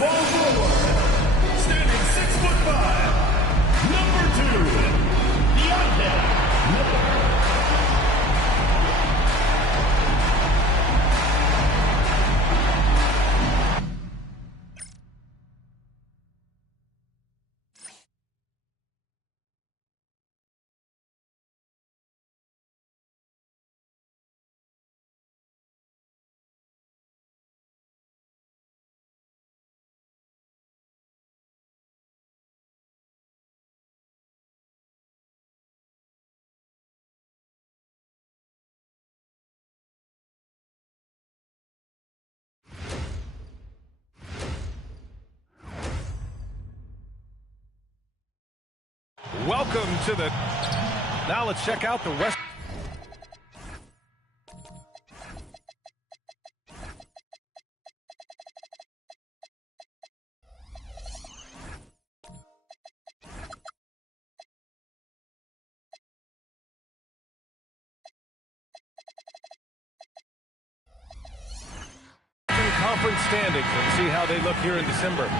Ball forward. Standing 6'5", number 2, Deontay Miller. Welcome to the... Now let's check out the West... Conference standings and see how they look here in December.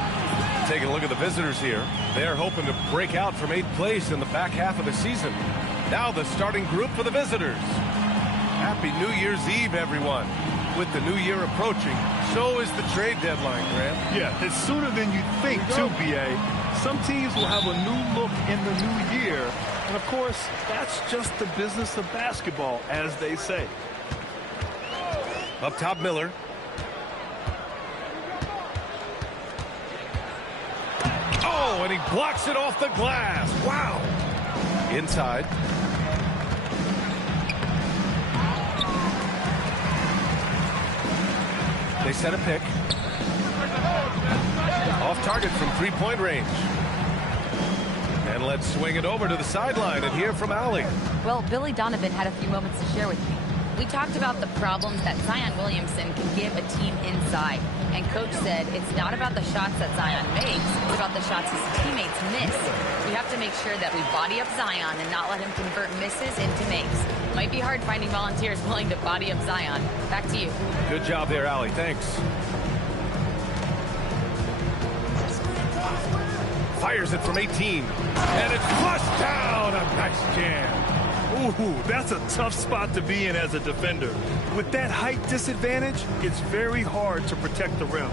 Taking a look at the visitors here. They're hoping to break out from 8th place in the back half of the season. Now the starting group for the visitors. Happy New Year's Eve, everyone. With the new year approaching, so is the trade deadline, Grant. Yeah, it's sooner than you think, too, B.A. Some teams will have a new look in the new year. And, of course, that's just the business of basketball, as they say. Up top, Miller. Oh, and he blocks it off the glass. Wow. Inside. They set a pick. Off target from three-point range. And let's swing it over to the sideline and hear from Allie. Well, Billy Donovan had a few moments to share with me. We talked about the problems that Zion Williamson can give a team inside. And Coach said it's not about the shots that Zion makes, it's about the shots his teammates miss. We have to make sure that we body up Zion and not let him convert misses into makes. Might be hard finding volunteers willing to body up Zion. Back to you. Good job there, Allie. Thanks. Fires it from 18. And it's flushed down. A nice jam. Ooh, that's a tough spot to be in as a defender. With that height disadvantage, it's very hard to protect the rim.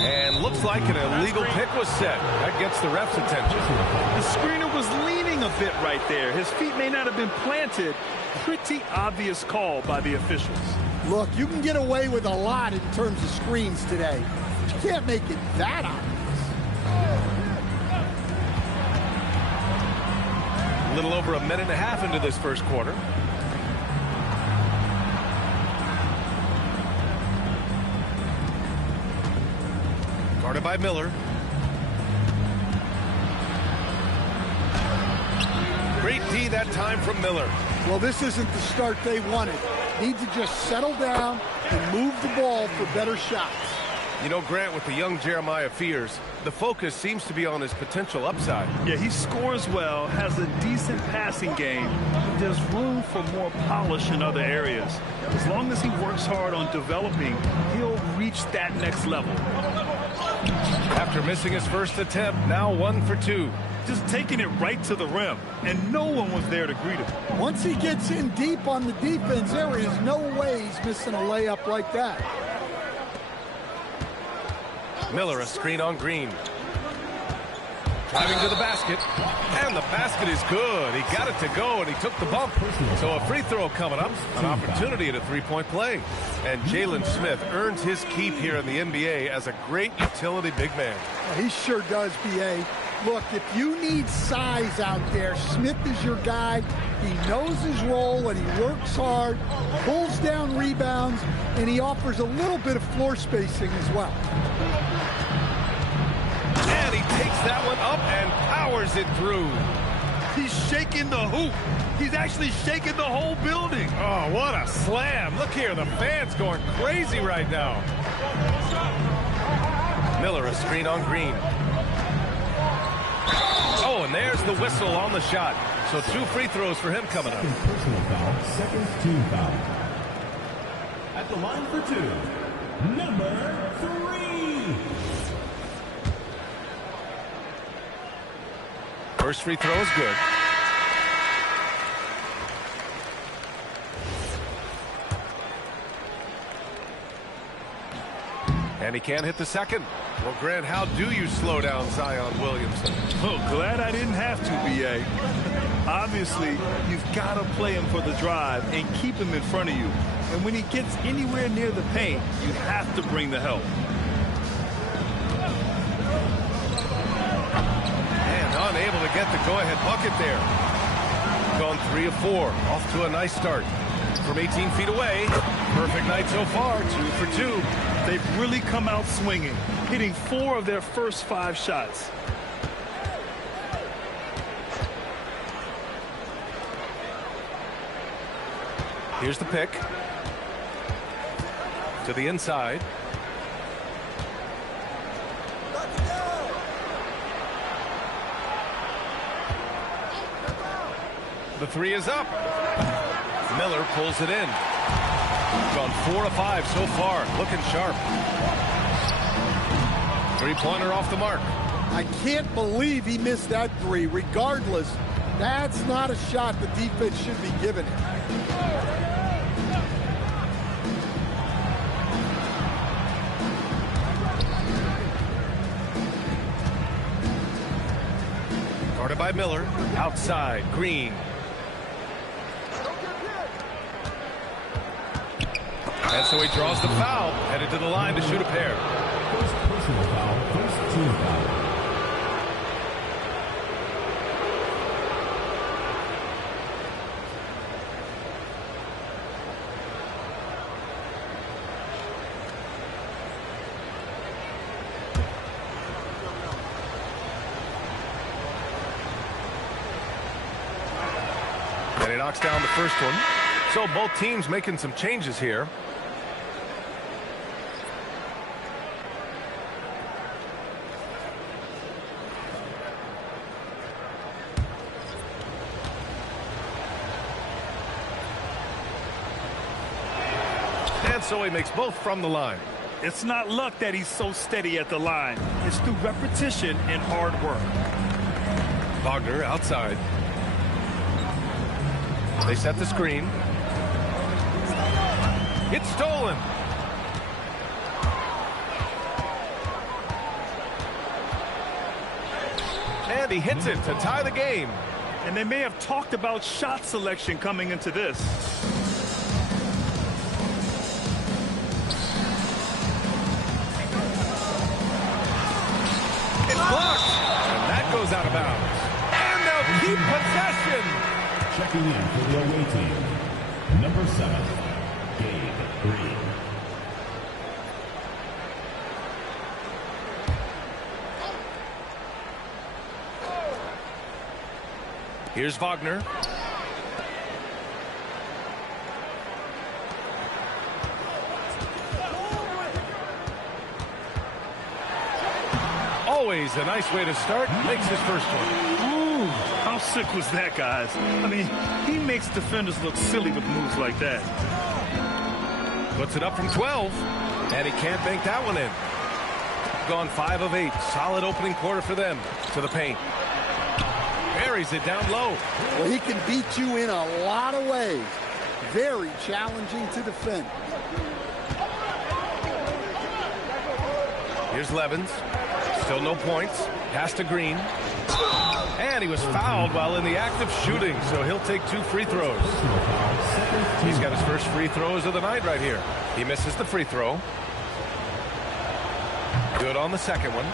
And looks like an illegal pick was set. That gets the ref's attention. The screener was leaning a bit right there. His feet may not have been planted. Pretty obvious call by the officials. Look, you can get away with a lot in terms of screens today. But you can't make it that obvious. A little over a minute and a half into this first quarter. Guarded by Miller. Great D that time from Miller. Well, this isn't the start they wanted. Need to just settle down and move the ball for better shots. You know, Grant, with the young Jeremiah Fears, the focus seems to be on his potential upside. Yeah, he scores well, has a decent passing game. There's room for more polish in other areas. As long as he works hard on developing, he'll reach that next level. After missing his first attempt, now 1 for 2. Just taking it right to the rim, and no one was there to greet him. Once he gets in deep on the defense, there is no way he's missing a layup like that. Miller, a screen on Green. Driving to the basket. And the basket is good. He got it to go, and he took the bump. So a free throw coming up. An opportunity at a three-point play. And Jalen Smith earns his keep here in the NBA as a great utility big man. He sure does, B.A. Look, if you need size out there, Smith is your guy. He knows his role, and he works hard, pulls down rebounds, and he offers a little bit of floor spacing as well. And he takes that one up and powers it through. He's shaking the hoop. He's actually shaking the whole building. Oh, what a slam. Look here, the fans going crazy right now. Miller, a screen on Green. Oh, and there's the whistle on the shot. So 2 free throws for him coming up. Personal foul, second team foul. At the line for two, number 3. First free throw is good. And he can't hit the second. Well, Grant, how do you slow down Zion Williamson? Oh, glad I didn't have to, B.A. Obviously, you've got to play him for the drive and keep him in front of you. And when he gets anywhere near the paint, you have to bring the help. And unable to get the go-ahead bucket there. Gone 3 of 4. Off to a nice start. From 18 feet away. Perfect night so far. 2 for 2. They've really come out swinging, hitting 4 of their first 5 shots. Here's the pick. To the inside. The 3 is up. Miller pulls it in. Gone 4 of 5 so far. Looking sharp. 3-pointer off the mark. I can't believe he missed that 3. Regardless, that's not a shot the defense should be giving him. Guarded by Miller. Outside. Green. And so he draws the foul. Headed to the line to shoot a pair. First personal foul, first team foul. And he knocks down the first one. So both teams making some changes here. And so he makes both from the line. It's not luck that he's so steady at the line. It's through repetition and hard work. Wagner outside. They set the screen. It's stolen. And he hits it to tie the game. And they may have talked about shot selection coming into this. It's blocked. And that goes out of bounds. And they'll keep possession. Checking in for the away team, number 7, Gabe Green. Here's Wagner. Always a nice way to start. Makes his first one. Ooh, how sick was that, guys? I mean, he makes defenders look silly with moves like that. Puts it up from 12. And he can't bank that one in. Gone 5 of 8. Solid opening quarter for them. To the paint. Buries it down low. Well, he can beat you in a lot of ways. Very challenging to defend. Here's Levens. Still no points. Pass to Green. And he was fouled while in the act of shooting, so he'll take 2 free throws. He's got his first free throws of the night right here. He misses the free throw. Good on the second one.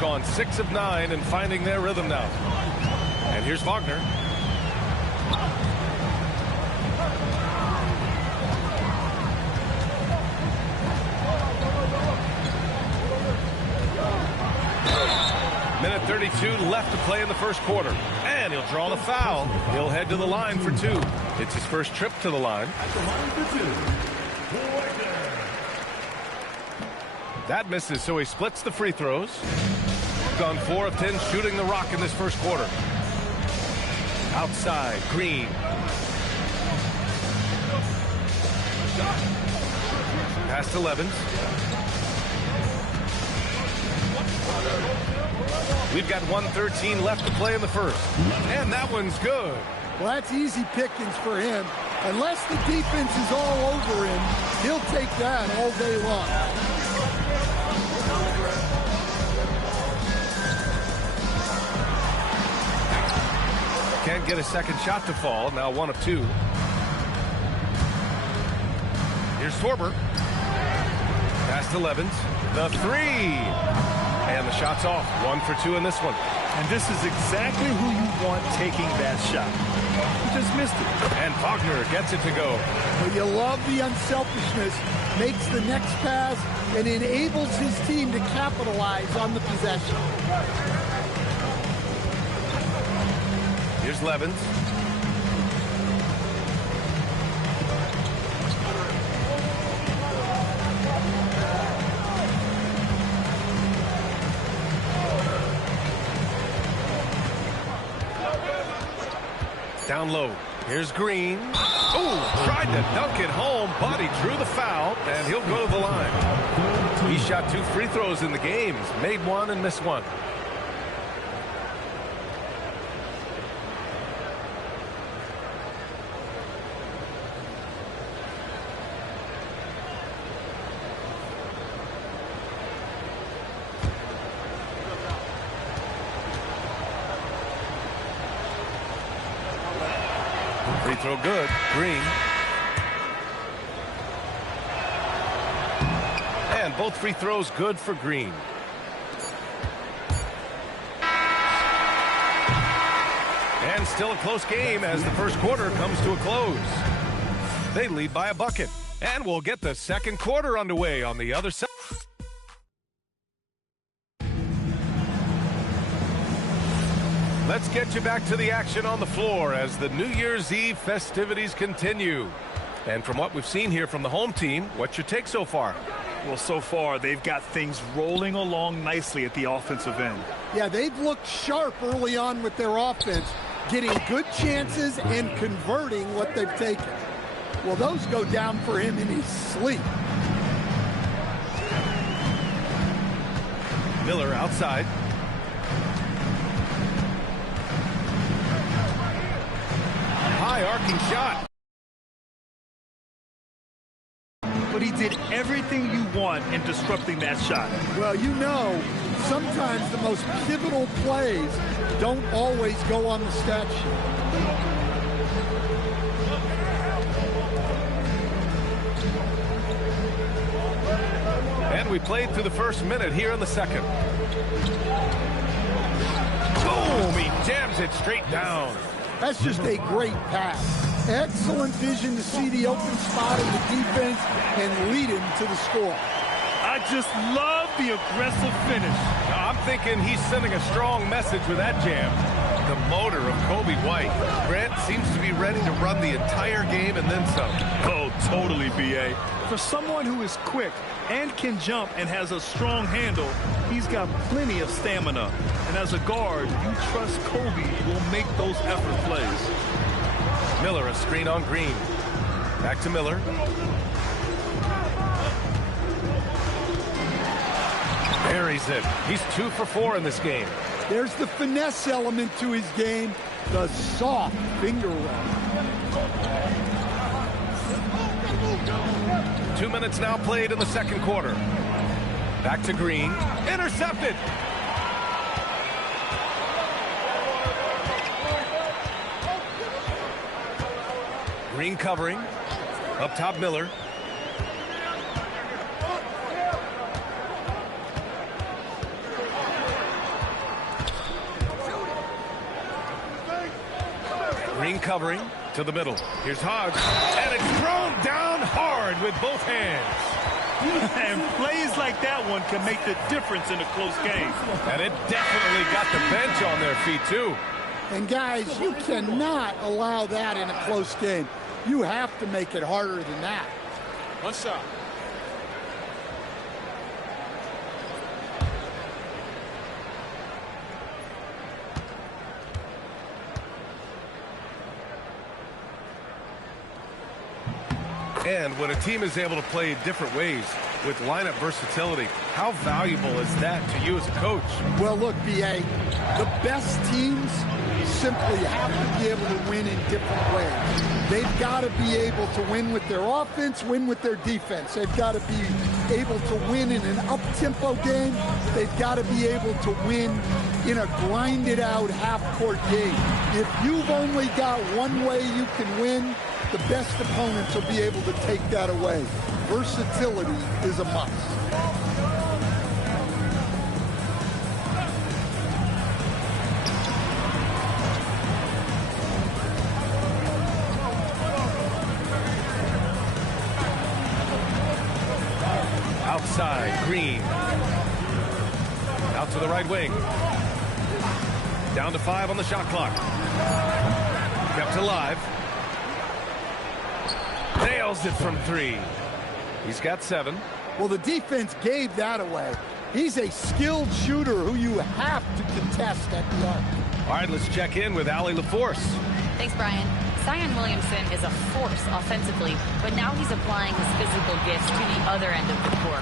Gone 6 of 9 and finding their rhythm now. And here's Wagner. Minute 32 left to play in the first quarter. And he'll draw the foul. He'll head to the line for 2. It's his first trip to the line. At the line for 2, Wagner. That misses, so he splits the free throws. Gone 4 of 10 shooting the rock in this first quarter. Outside, Green. Pass to Levens. We've got 1:13 left to play in the first. And that one's good. Well, that's easy pickings for him. Unless the defense is all over him, he'll take that all day long. Can't get a second shot to fall. Now 1 of 2. Here's Torber. Pass to Levens. The 3. And the shot's off. 1 for 2 in this one. And this is exactly who you want taking that shot. He just missed it. And Wagner gets it to go. Well, you love the unselfishness. Makes the next pass and enables his team to capitalize on the possession. Here's Levens. Down low. Here's Green. Oh, tried to dunk it home, but he drew the foul, and he'll go to the line. He shot 2 free throws in the game. Made 1 and missed 1. Free throw good. Green. And both free throws good for Green. And still a close game as the first quarter comes to a close. They lead by a bucket. And we'll get the second quarter underway on the other side. Let's get you back to the action on the floor as the New Year's Eve festivities continue. And from what we've seen here from the home team, what's your take so far? Well, so far, they've got things rolling along nicely at the offensive end. Yeah, they've looked sharp early on with their offense, getting good chances and converting what they've taken. Well, those go down for him in his sleep. Miller outside. High arcing shot. But he did everything you want in disrupting that shot. Well, you know, sometimes the most pivotal plays don't always go on the stat sheet. And we played through the first minute here in the second. Boom! He jams it straight down. That's just a great pass. Excellent vision to see the open spot in the defense and lead him to the score. I just love the aggressive finish. I'm thinking he's sending a strong message with that jam. The motor of Kobe White. Grant seems to be ready to run the entire game and then some. Oh, totally, B.A. For someone who is quick and can jump and has a strong handle, he's got plenty of stamina. And as a guard, you trust Kobe will make those effort plays. Miller, a screen on Green. Back to Miller. Buries it. He's 2 for 4 in this game. There's the finesse element to his game, the soft finger roll. 2 minutes now played in the second quarter. Back to Green. Intercepted. Green covering. Up top, Miller. Green covering to the middle. Here's Hodge. And it's thrown down hard with both hands. And plays like that one can make the difference in a close game. And it definitely got the bench on their feet, too. And, guys, you cannot allow that in a close game. You have to make it harder than that. One shot. And when a team is able to play different ways with lineup versatility, how valuable is that to you as a coach? Well, look, B.A., the best teams simply have to be able to win in different ways. They've got to be able to win with their offense, win with their defense. They've got to be able to win in an up-tempo game. They've got to be able to win in a grinded-out half-court game. If you've only got one way you can win, the best opponents will be able to take that away. Versatility is a must. Outside, Green. Out to the right wing. Down to 5 on the shot clock. Kept alive. Nails it from 3. He's got 7. Well, the defense gave that away. He's a skilled shooter who you have to contest at the arc. All right, let's check in with Allie LaForce. Thanks, Brian. Zion Williamson is a force offensively, but now he's applying his physical gifts to the other end of the court.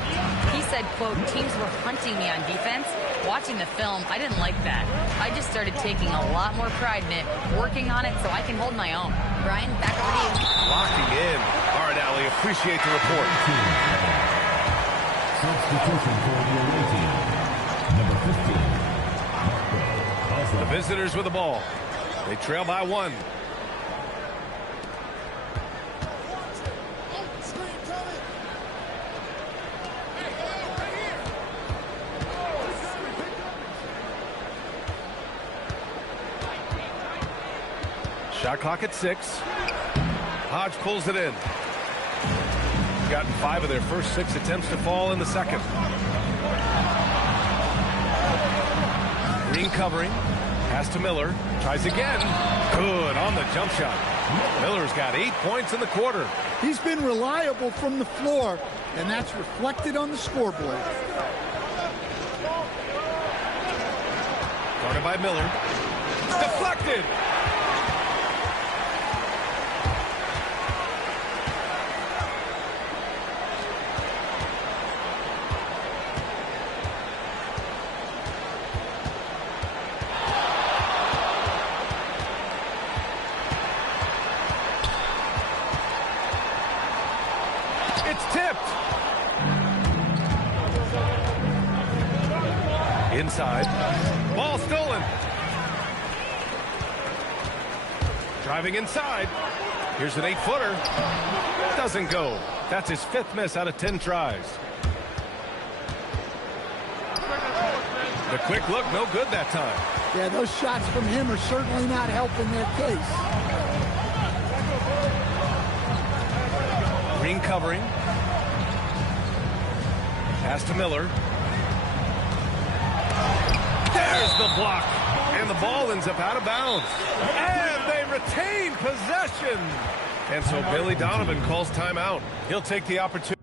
He said, quote, teams were hunting me on defense. Watching the film, I didn't like that. I just started taking a lot more pride in it, working on it so I can hold my own. Brian, back over to you. Locking in. All right, Allie, appreciate the report. Substitution for the away team. Number 15. The visitors with the ball. They trail by 1. Shot clock at 6. Hodge pulls it in. Gotten 5 of their first 6 attempts to fall in the second. Green covering. Pass to Miller. Tries again. Good on the jump shot. Miller's got 8 points in the quarter. He's been reliable from the floor, and that's reflected on the scoreboard. Guarded by Miller. Deflected. It's tipped. Inside. Ball stolen. Driving inside. Here's an 8-footer. Doesn't go. That's his 5th miss out of 10 tries. The quick look, no good that time. Yeah, those shots from him are certainly not helping their case. Green covering. Pass to Miller. There's the block. And the ball ends up out of bounds. And they retain possession. And so Billy Donovan calls timeout. He'll take the opportunity.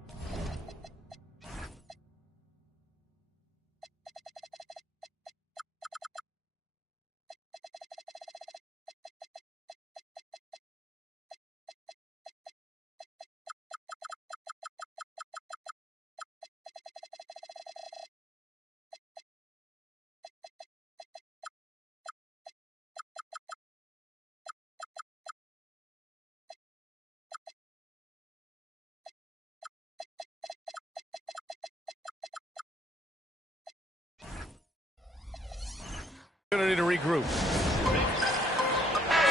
Opportunity to regroup.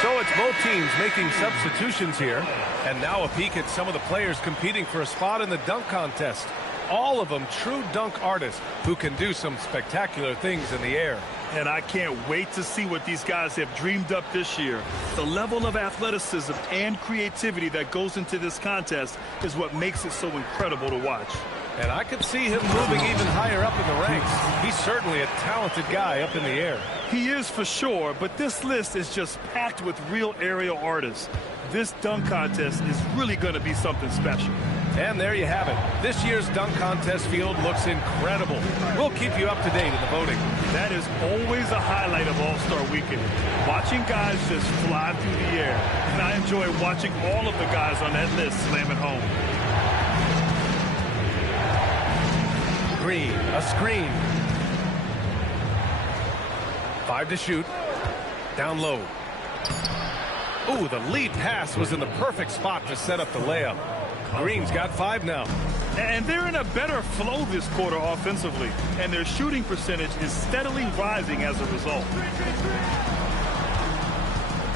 So it's both teams making substitutions here. And now a peek at some of the players competing for a spot in the dunk contest. All of them true dunk artists who can do some spectacular things in the air. And I can't wait to see what these guys have dreamed up this year. The level of athleticism and creativity that goes into this contest is what makes it so incredible to watch. And I could see him moving even higher up in the ranks. He's certainly a talented guy up in the air. He is for sure, but this list is just packed with real aerial artists. This dunk contest is really going to be something special. And there you have it. This year's dunk contest field looks incredible. We'll keep you up to date in the voting. That is always a highlight of All-Star Weekend. Watching guys just fly through the air. And I enjoy watching all of the guys on that list slam it home. Green, a screen. 5 to shoot. Down low. Ooh, the lead pass was in the perfect spot to set up the layup. Green's got 5 now. And they're in a better flow this quarter offensively. And their shooting percentage is steadily rising as a result.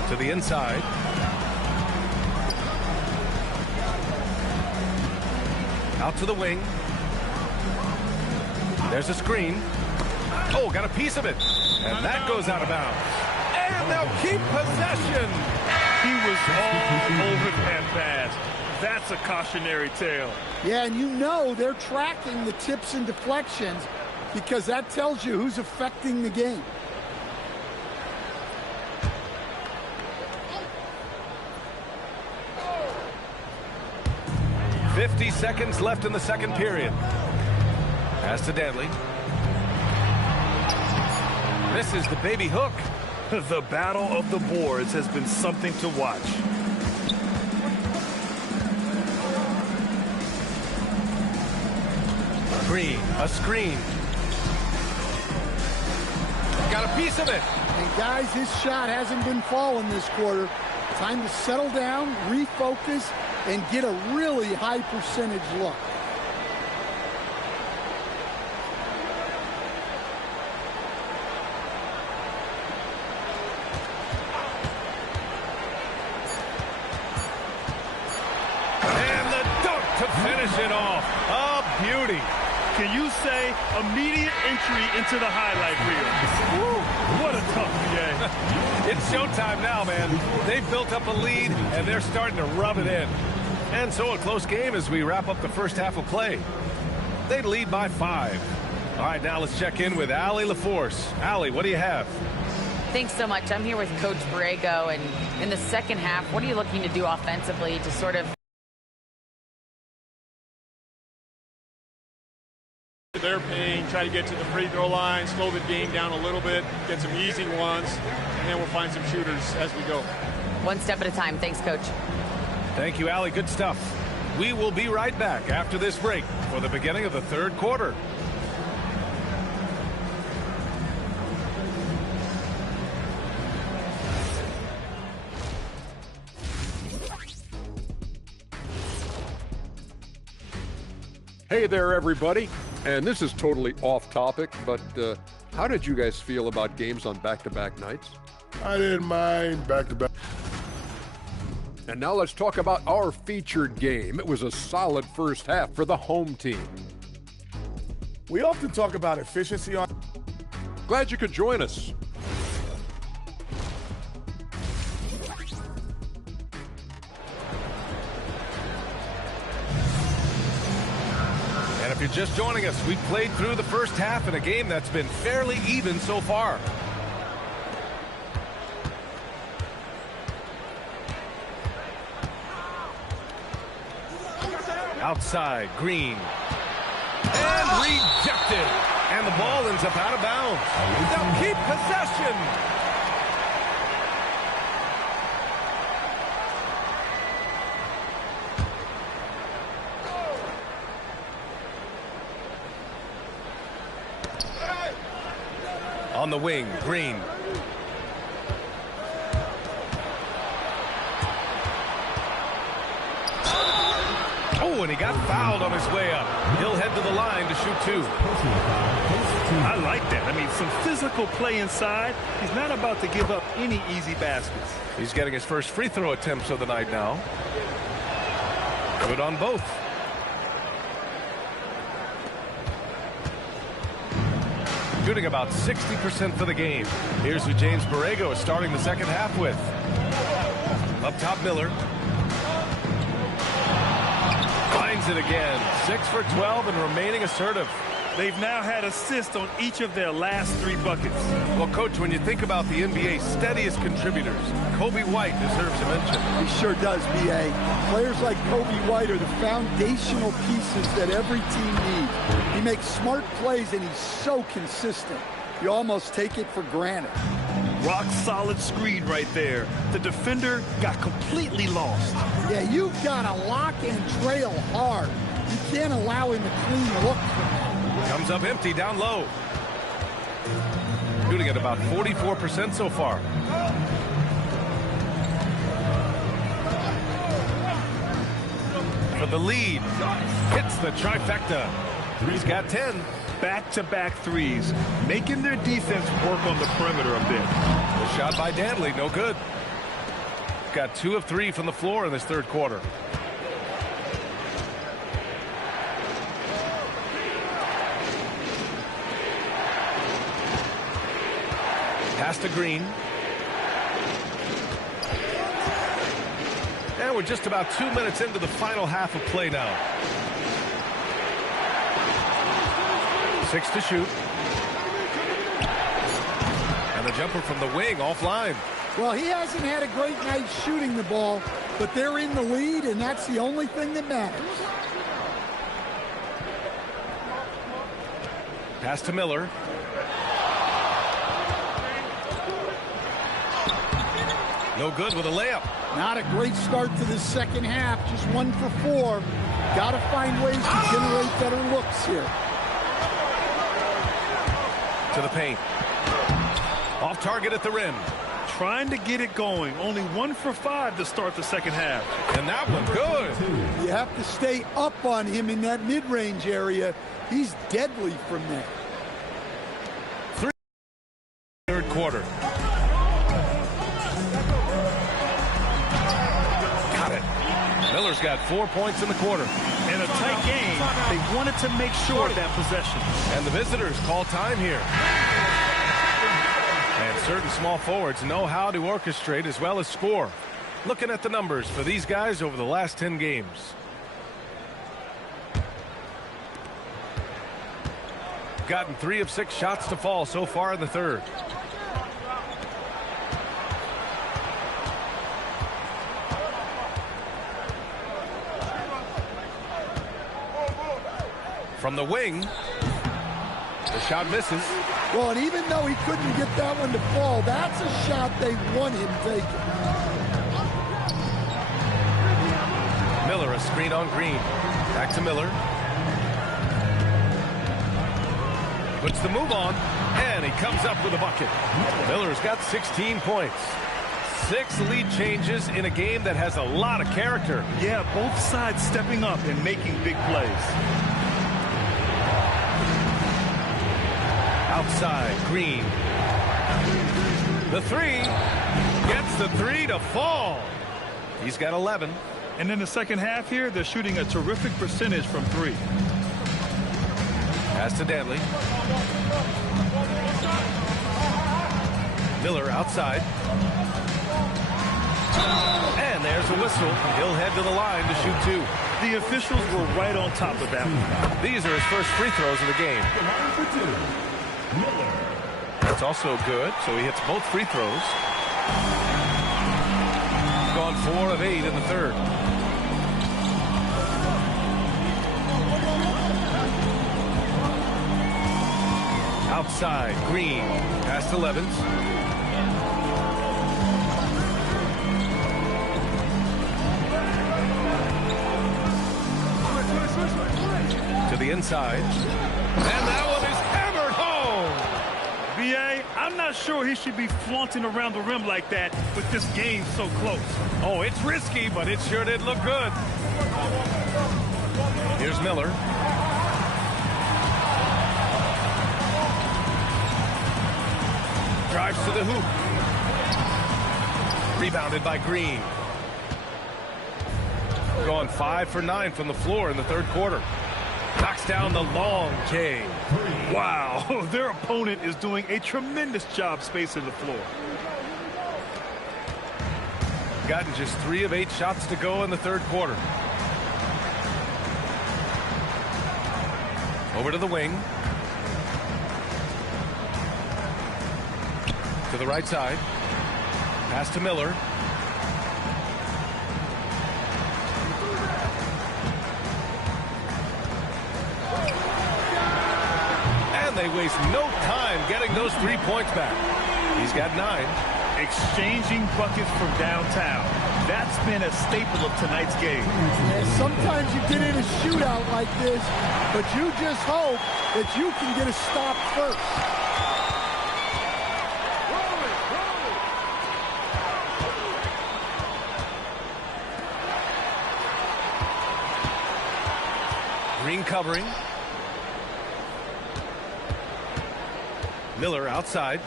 To the inside. Out to the wing. There's a screen. Oh, got a piece of it. And that goes out of bounds. And they'll keep possession. He was all over that pass. That's a cautionary tale. Yeah, and you know they're tracking the tips and deflections because that tells you who's affecting the game. $50 seconds left in the second period. Pass to Danley. This is the baby hook. The battle of the boards has been something to watch. Green, a screen. Got a piece of it. And guys, his shot hasn't been falling this quarter. Time to settle down, refocus, and get a really high percentage look. And the dunk to finish it off. A beauty. Can you say immediate entry into the highlight reel? Woo, what a tough BA. It's showtime now, man. They've built up a lead, and they're starting to rub it in. And so a close game as we wrap up the first half of play. They lead by 5. All right, now let's check in with Allie LaForce. Allie, what do you have? Thanks so much. I'm here with Coach Borrego, and in the second half, what are you looking to do offensively to sort of their pain, try to get to the free throw line, slow the game down a little bit, get some easy ones, and then we'll find some shooters as we go. one step at a time? Thanks, Coach. Thank you, Allie. Good stuff. We will be right back after this break for the beginning of the third quarter. Hey there, everybody. And this is totally off topic, but how did you guys feel about games on back-to-back nights? I didn't mind back-to-back. And now let's talk about our featured game. It was a solid first half for the home team. We often talk about efficiency on. Glad you could join us. And if you're just joining us, we've played through the first half in a game that's been fairly even so far. Outside, Green. And rejected. And the ball ends up out of bounds. They'll keep possession. On the wing, Green. Oh, and he got fouled on his way up. He'll head to the line to shoot 2. I like that. I mean, some physical play inside. He's not about to give up any easy baskets. He's getting his first free throw attempts of the night now. Good on both. Shooting about 60% for the game. Here's who James Borrego is starting the second half with. Up top, Miller. Finds it again. 6 for 12 and remaining assertive. They've now had assists on each of their last 3 buckets. Well, Coach, when you think about the NBA's steadiest contributors, Kobe White deserves a mention. He sure does, B.A. Players like Kobe White are the foundational pieces that every team needs. He makes smart plays, and he's so consistent. You almost take it for granted. Rock solid screen right there. The defender got completely lost. Yeah, you've got to lock and trail hard. You can't allow him a clean look from that. Comes up empty down low. Shooting at about 44% so far. For the lead. Hits the trifecta. He's got 10. Back-to-back threes, making their defense work on the perimeter a bit. The shot by Danley, no good. Got 2 of 3 from the floor in this third quarter. Pass to Green. And we're just about 2 minutes into the final half of play now. 6 to shoot. And the jumper from the wing offline. Well, he hasn't had a great night shooting the ball, but they're in the lead, and that's the only thing that matters. Pass to Miller. No good with a layup. Not a great start to the second half, just 1 for 4. Got to find ways to generate better looks here. To the paint. Off target at the rim. Trying to get it going. Only 1 for 5 to start the second half. And that one good. You have to stay up on him in that mid-range area. He's deadly from there. Third quarter. Got it. Miller's got 4 points in the quarter. In a tight game, they wanted to make sure of that possession. And the visitors call time here. And certain small forwards know how to orchestrate as well as score. Looking at the numbers for these guys over the last 10 games. Gotten 3 of 6 shots to fall so far in the third. From the wing, the shot misses. Well, and even though he couldn't get that one to fall, that's a shot they want him taking. Miller, a screen on Green. Back to Miller. Puts the move on, and he comes up with a bucket. Miller's got 16 points. 6 lead changes in a game that has a lot of character. Yeah, both sides stepping up and making big plays. Outside, Green. The 3. Gets the 3 to fall. He's got 11. And in the second half here, they're shooting a terrific percentage from 3. Pass to Danley. Miller outside. And there's a whistle. He'll head to the line to shoot 2. The officials were right on top of that one. These are his first free throws of the game. That's also good, so he hits both free throws. Gone 4 of 8 in the third. Outside, Green. Past 11s. To the inside. And that one is hammered home. B.A., I'm not sure he should be flaunting around the rim like that with this game so close. Oh, it's risky, but it sure did look good. Here's Miller. Drives to the hoop. Rebounded by Green. Going 5 for 9 from the floor in the third quarter. Knocks down the long K. Wow, their opponent is doing a tremendous job spacing the floor. Gotten just 3 of 8 shots to go in the third quarter. Over to the wing. To the right side. Pass to Miller. And they waste no time getting those 3 points back. He's got 9. Exchanging buckets from downtown. That's been a staple of tonight's game. Yeah, sometimes you get in a shootout like this, but you just hope that you can get a stop first. Green covering. Miller outside.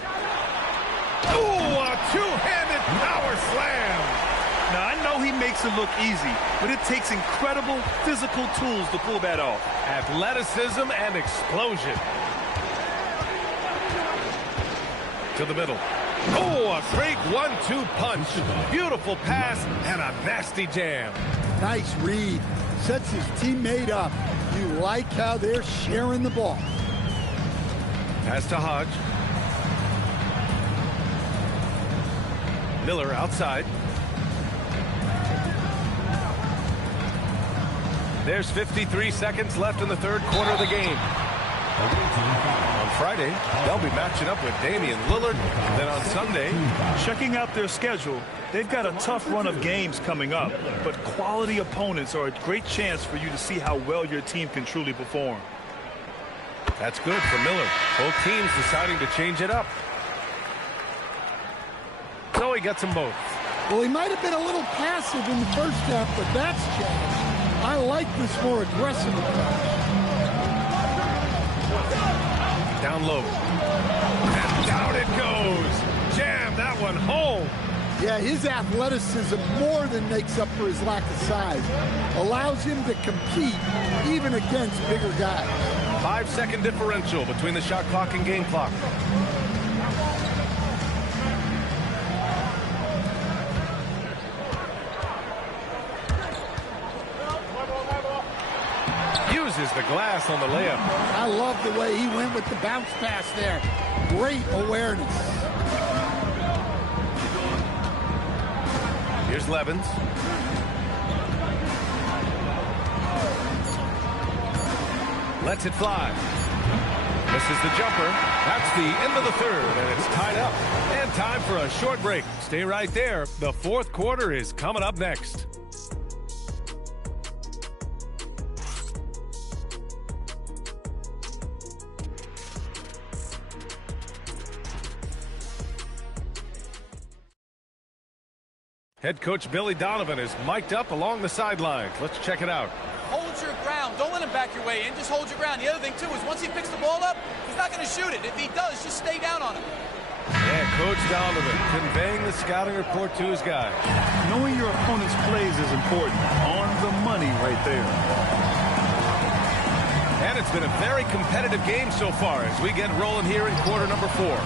Oh, a two-handed power slam. Now, I know he makes it look easy, but it takes incredible physical tools to pull that off. Athleticism and explosion. To the middle. Oh, a great 1-2 punch. Beautiful pass and a nasty jam. Nice read. Sets his teammate up. You like how they're sharing the ball. Pass to Hodge. Miller outside. There's 53 seconds left in the third quarter of the game. On Friday, they'll be matching up with Damian Lillard. Then on Sunday, checking out their schedule, they've got a tough run of games coming up, but quality opponents are a great chance for you to see how well your team can truly perform. That's good for Miller. Both teams deciding to change it up. So he gets them both. Well, he might have been a little passive in the first half, but that's changed. I like this more aggressive approach. Down low. And down it goes. Jam that one home. Yeah, his athleticism more than makes up for his lack of size. Allows him to compete even against bigger guys. 5-second differential between the shot clock and game clock. Uses the glass on the layup. I love the way he went with the bounce pass there. Great awareness. Here's Levens. Lets it fly. Misses the jumper. That's the end of the third, and it's tied up. And time for a short break. Stay right there. The fourth quarter is coming up next. Head coach Billy Donovan is mic'd up along the sidelines. Let's check it out. Hold your ground. Don't let him back your way in. Just hold your ground. The other thing, too, is once he picks the ball up, he's not going to shoot it. If he does, just stay down on him. Yeah, Coach Donovan conveying the scouting report to his guys. Knowing your opponent's plays is important. On the money right there. And it's been a very competitive game so far as we get rolling here in quarter number 4.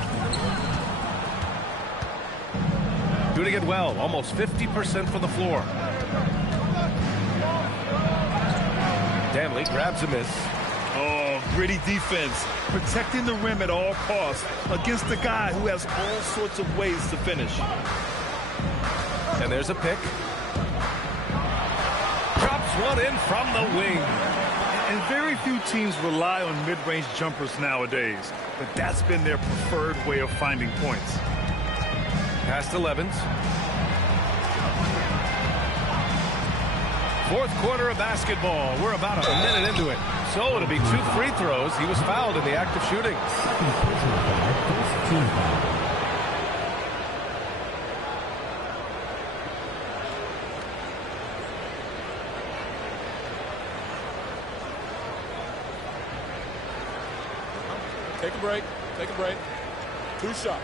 Doing it well, almost 50% from the floor. Danley grabs a miss. Oh, gritty defense. Protecting the rim at all costs against a guy who has all sorts of ways to finish. And there's a pick. Drops one in from the wing. And very few teams rely on mid-range jumpers nowadays, but that's been their preferred way of finding points. Past 11s. Fourth quarter of basketball. We're about a minute into it. So it'll be 2 free throws. He was fouled in the act of shooting. Take a break. Take a break. 2 shots.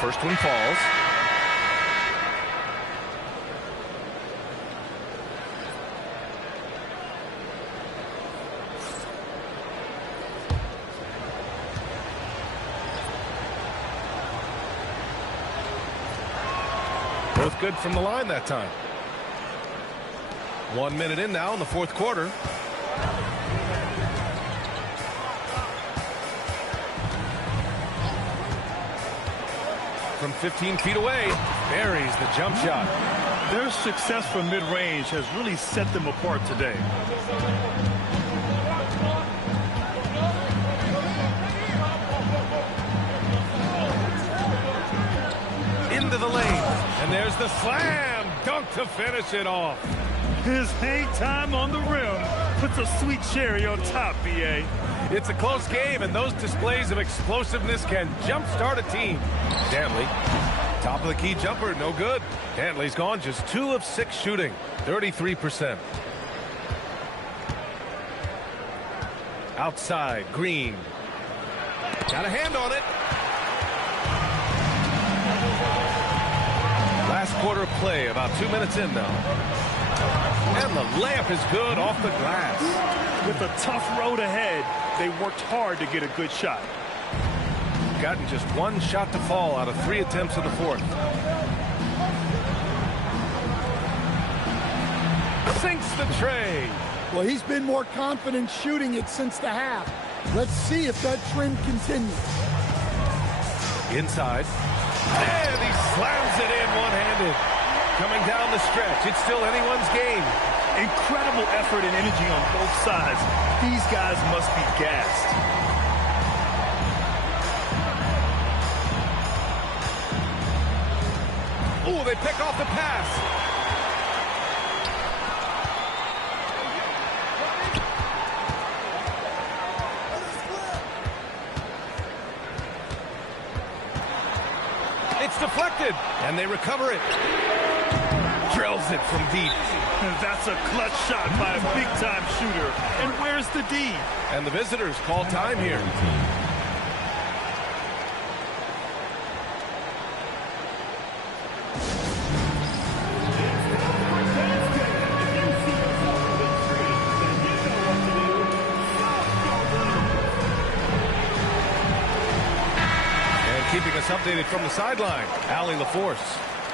First one falls. Both good from the line that time. 1 minute in now in the fourth quarter. From 15 feet away, buries the jump shot. Their success from mid-range has really set them apart today. Into the lane, and there's the slam dunk to finish it off. His hang time on the rim puts a sweet cherry on top, B.A. It's a close game, and those displays of explosiveness can jumpstart a team. Dantley, top of the key jumper, no good. Dantley's gone just 2 of 6 shooting, 33%. Outside, Green. Got a hand on it. Last quarter of play, about 2 minutes in now. And the layup is good off the glass. With a tough road ahead, they worked hard to get a good shot. Gotten just 1 shot to fall out of 3 attempts in the fourth. Sinks the tray. Well, he's been more confident shooting it since the half. Let's see if that trend continues. Inside. And he slams it in one-handed. Coming down the stretch, it's still anyone's game. Incredible effort and energy on both sides. These guys must be gassed. Oh, they pick off the pass. It's deflected, and they recover it. Drills it from deep. That's a clutch shot by a big-time shooter. And where's the D? And the visitors call time here. And keeping us updated from the sideline, Allie LaForce.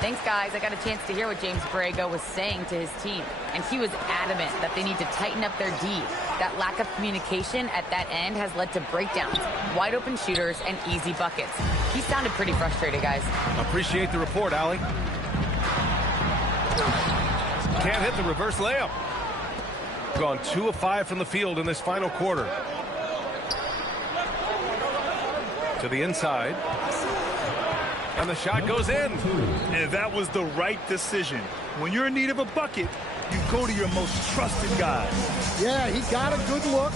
Thanks, guys. I got a chance to hear what James Borrego was saying to his team, and he was adamant that they need to tighten up their D. That lack of communication at that end has led to breakdowns, wide open shooters, and easy buckets. He sounded pretty frustrated, guys. Appreciate the report, Allie. Can't hit the reverse layup. Gone 2 of 5 from the field in this final quarter. To the inside. And the shot goes in. And that was the right decision. When you're in need of a bucket, you go to your most trusted guy. Yeah, he got a good look,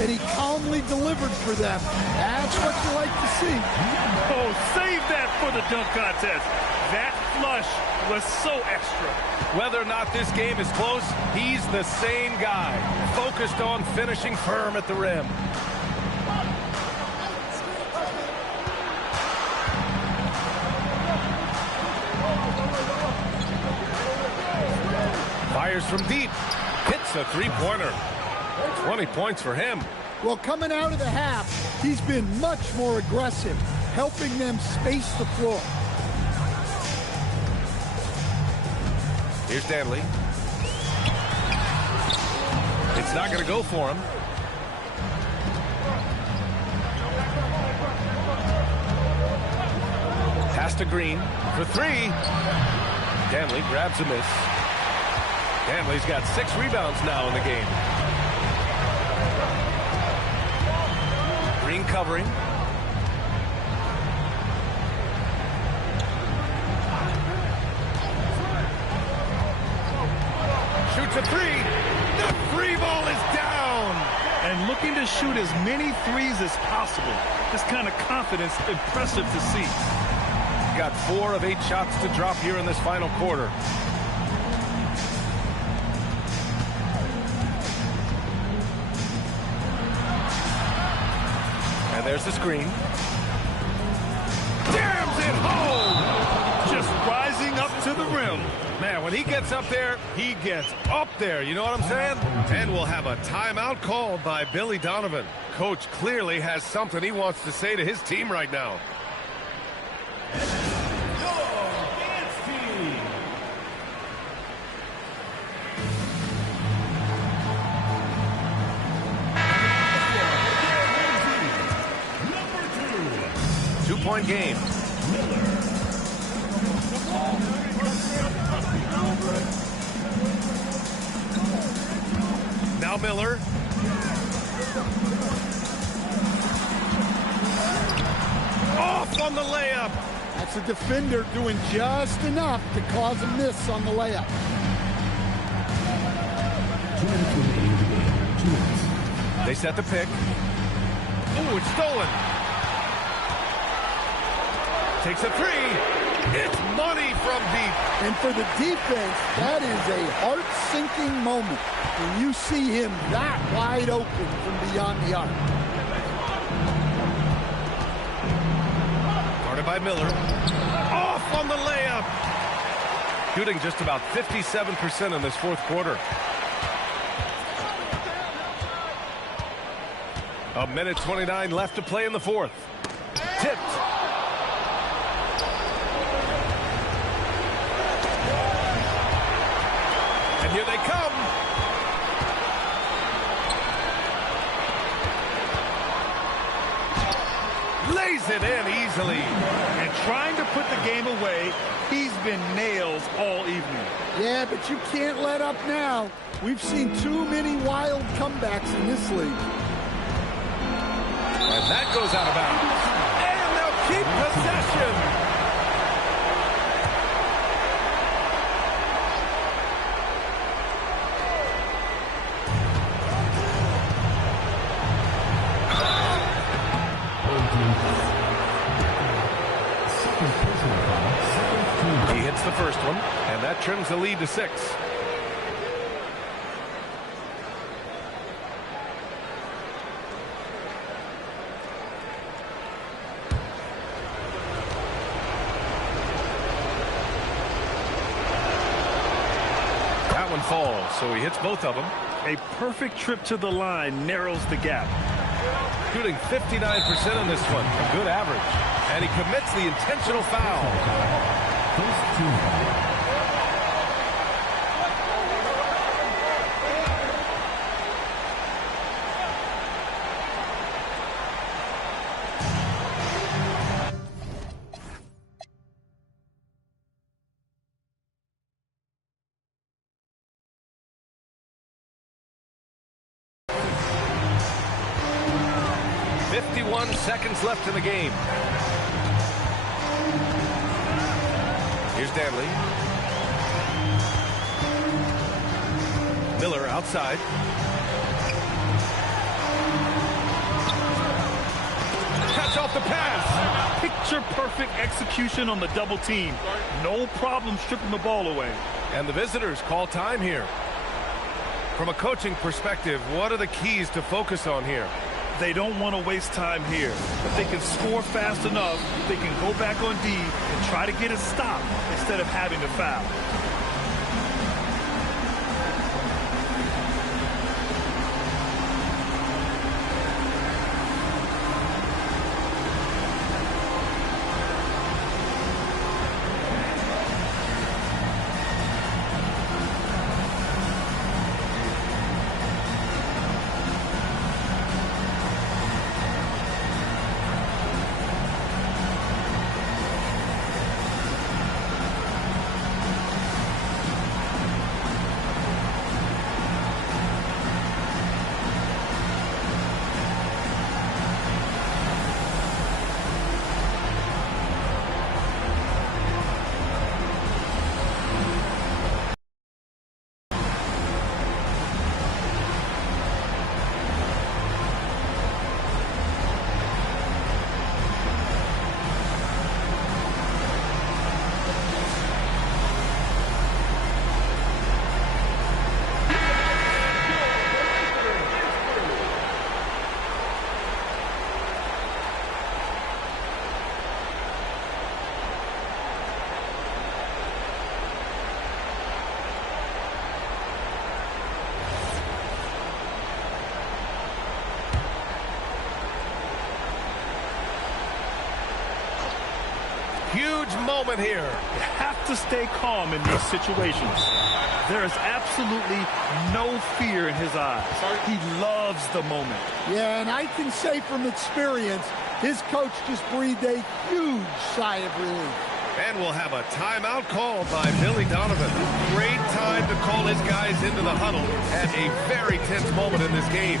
and he calmly delivered for them. That's what you like to see. Oh, save that for the dunk contest. That flush was so extra. Whether or not this game is close, he's the same guy, focused on finishing firm at the rim. Fires from deep. Hits a three-pointer. 20 points for him. Well, coming out of the half, he's been much more aggressive, helping them space the floor. Here's Dantley. It's not going to go for him. Pass to Green for 3. Dantley grabs a miss. Dantley's got 6 rebounds now in the game. Green covering. Shoots a 3. The free ball is down. And looking to shoot as many threes as possible. This kind of confidence, impressive to see. Got 4 of 8 shots to drop here in this final quarter. And there's the screen. Jams it home! Just rising up to the rim. Man, when he gets up there, he gets up there. You know what I'm saying? And we'll have a timeout called by Billy Donovan. Coach clearly has something he wants to say to his team right now. Your dance team. 3-point game. Now Miller. Off on the layup. That's a defender doing just enough to cause a miss on the layup. 2 minutes remaining in the game. 2 minutes. They set the pick. Ooh, it's stolen. Takes a three. It's money from deep. And for the defense, that is a heart-sinking moment when you see him that wide open from beyond the arc. Guarded by Miller. Off on the layup. Shooting just about 57% in this fourth quarter. A minute 29 left to play in the fourth. Tipped. And here they come. Lays it in easily. And trying to put the game away, he's been nails all evening. Yeah, but you can't let up now. We've seen too many wild comebacks in this league. And that goes out of bounds. And they'll keep possession. He hits the first one, and that trims the lead to 6. Falls, so he hits both of them. A perfect trip to the line narrows the gap. Shooting 59% on this one, a good average. And he commits the intentional foul. First team foul. Seconds left in the game. Here's Danley. Miller outside. Catch off the pass. Picture perfect execution on the double team. No problem stripping the ball away. And the visitors call time here. From a coaching perspective, what are the keys to focus on here? They don't want to waste time here. If they can score fast enough, they can go back on D and try to get a stop instead of having to foul. Huge moment here. You have to stay calm in these situations. There is absolutely no fear in his eyes. He loves the moment. Yeah, and I can say from experience, his coach just breathed a huge sigh of relief. And we'll have a timeout called by Billy Donovan. Great time to call his guys into the huddle at a very tense moment in this game.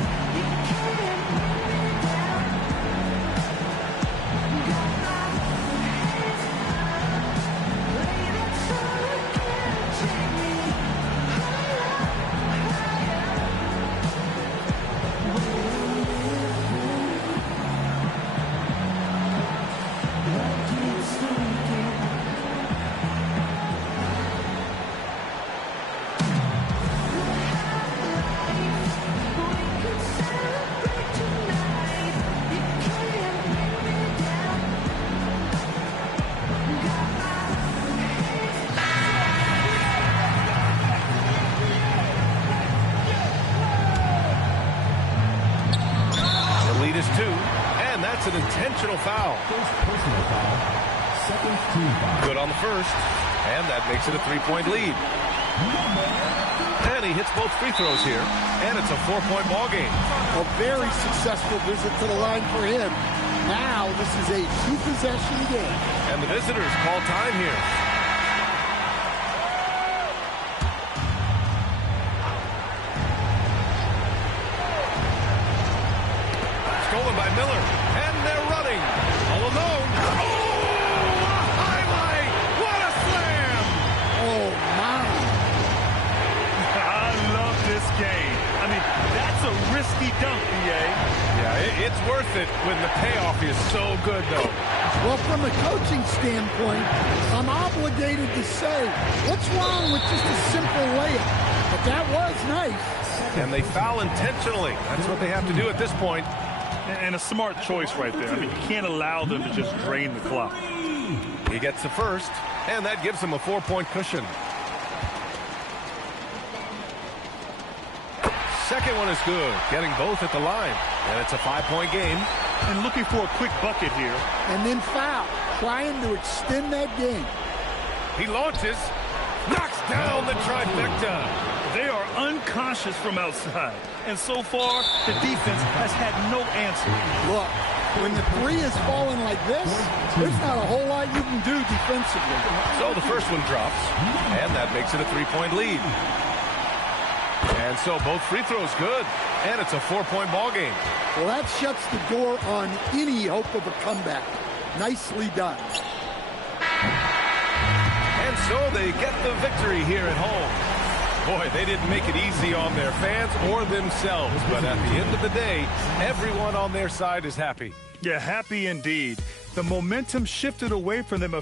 An intentional foul. First personal foul. Second team foul. Good on the first, and that makes it a 3-point lead. And he hits both free throws here, and it's a 4-point ball game. A very successful visit to the line for him. Now this is a 2-possession game. And the visitors call time here. Stolen by Miller. They're running all alone. Oh, a highlight! What a slam! Oh, my. I love this game. I mean, that's a risky dunk, B.A. Yeah, it's worth it when the payoff is so good, though. Well, from a coaching standpoint, I'm obligated to say, what's wrong with just a simple layup? But that was nice. And they foul intentionally. That's what they have to do at this point. And a smart choice right there. I mean, you can't allow them to just drain the clock. He gets the first, and that gives him a 4-point cushion. Second one is good, getting both at the line. And it's a 5-point game. And looking for a quick bucket here. And then foul, trying to extend that game. He launches, knocks down the trifecta. They are unconscious from outside. And so far, the defense has had no answer. Look, when the three is falling like this, there's not a whole lot you can do defensively. So the first one drops, and that makes it a 3-point lead. And so both free throws good, and it's a 4-point ball game. Well, that shuts the door on any hope of a comeback. Nicely done. And so they get the victory here at home. Boy, they didn't make it easy on their fans or themselves, but at the end of the day, everyone on their side is happy. Yeah, happy indeed. The momentum shifted away from them a